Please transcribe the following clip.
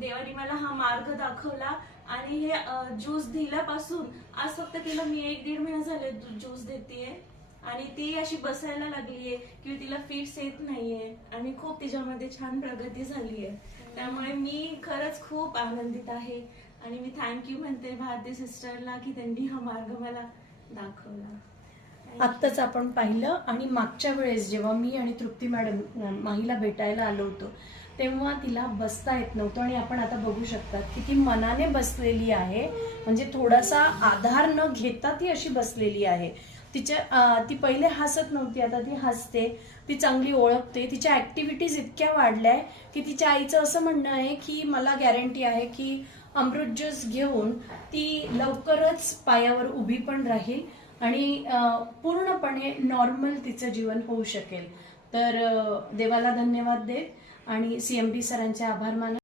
देवाने मला हा मार्ग दाखवला आणि हे ज्यूस दिल्यापासून आज फक्त तिला मी 1-1.5 महिना झाले ज्यूस देतेय आणि ती अशी बसायला लागलीये की तिला फिट्स येत नाहीये आणि खूप तिच्यामध्ये छान प्रगती झालीये. त्यामुळे मी खरंच खूप आनंदित आहे आणि मी थँक्यू म्हणते भारती सिस्टरला की त्यांनी हा मार्ग मला दाखवला. आत्ताच आपण पाहिलं आणि मागच्या वेळेस जेव्हा मी आणि तृप्ती मॅडम माहीला भेटायला आलो होतो तेव्हा तिला बसता येत नव्हतं आणि आपण आता बघू शकतात की ती मनाने बसलेली आहे, म्हणजे थोडासा आधार न घेता ती अशी बसलेली आहे. ती पहिले हसत नव्हती, आता ती हसते, ती चांगली ओळखते, तिच्या ऍक्टिव्हिटीज इतक्या वाढल्या आहे की तिच्या आईचं असं म्हणणं आहे की मला गॅरंटी आहे की अमृत ज्यूस घेऊन ती लवकरच पायावर उभी पण राहील आणि पूर्णपणे नॉर्मल तिचं जीवन होऊ शकेल. तर देवाला धन्यवाद देत आणि CMD सरांचे आभार मानत